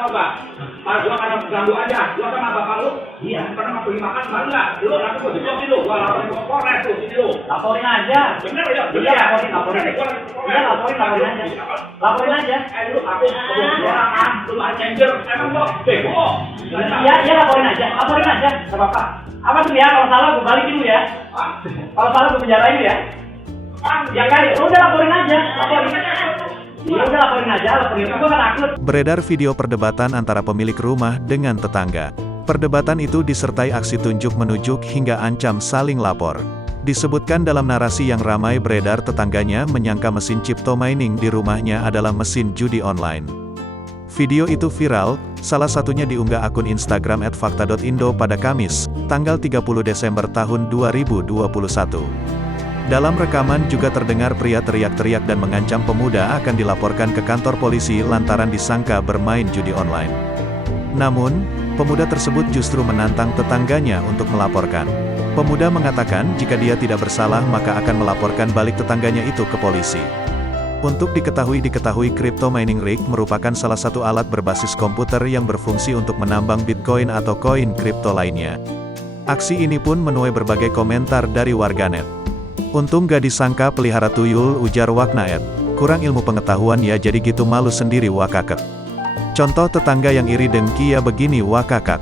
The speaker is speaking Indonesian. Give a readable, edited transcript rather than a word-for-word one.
tau gak? Kalau gua karena ganggu aja, gua sama bapak lu, iya, karena nggak beli makan, baru nggak? Lu nanti gua jemput sini lu, gua laporin ke Polres tuh sini lu. Laporin aja. Bener ya? Iya, laporin. Iya, laporin aja. Laporin aja. Lu aku orang, lu changer, emang gua bego. Iya, laporin aja. Gak apa-apa. Apa tuh ya, kalau salah gua balikin lu ya. Kalau salah gua penjarain lu ya. Ya kali, udah laporin aja. Iya, udah laporin aja, gua kan takut. Beredar video perdebatan antara pemilik rumah dengan tetangga. Perdebatan itu disertai aksi tunjuk-menunjuk hingga ancam saling lapor. Disebutkan dalam narasi yang ramai beredar tetangganya menyangka mesin crypto mining di rumahnya adalah mesin judi online. Video itu viral, salah satunya diunggah akun Instagram @fakta.indo pada Kamis, tanggal 30 Desember tahun 2021. Dalam rekaman juga terdengar pria teriak-teriak dan mengancam pemuda akan dilaporkan ke kantor polisi lantaran disangka bermain judi online. Namun, pemuda tersebut justru menantang tetangganya untuk melaporkan. Pemuda mengatakan jika dia tidak bersalah maka akan melaporkan balik tetangganya itu ke polisi. Untuk diketahui crypto mining rig merupakan salah satu alat berbasis komputer yang berfungsi untuk menambang Bitcoin atau koin kripto lainnya. Aksi ini pun menuai berbagai komentar dari warganet. Untung gak disangka pelihara tuyul, ujar Waknaet. Kurang ilmu pengetahuan ya jadi gitu malu sendiri wakakek. Contoh tetangga yang iri dengki ya begini wakakak.